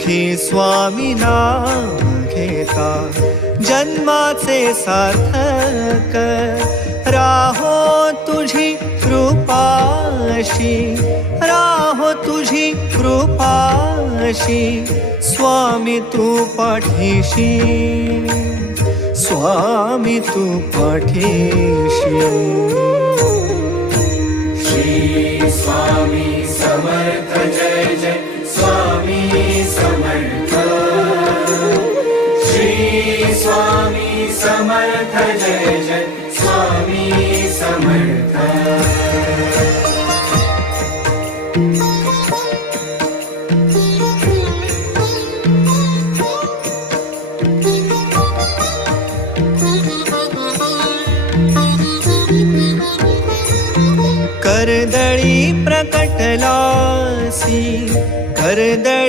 सुखी स्वामी नाम घेता जन्माचे सार्थक राहो तुझी कृपाशी राहो तुझी कृपाशी स्वामी तू पाठीशी स्वामी तू पाठीशी श्री स्वामी समर्थ जय जय स्वामी समर्थ श्री स्वामी समर्थ जय जय स्वामी समर्थ कर्दळी प्रकटलासी कर्दळी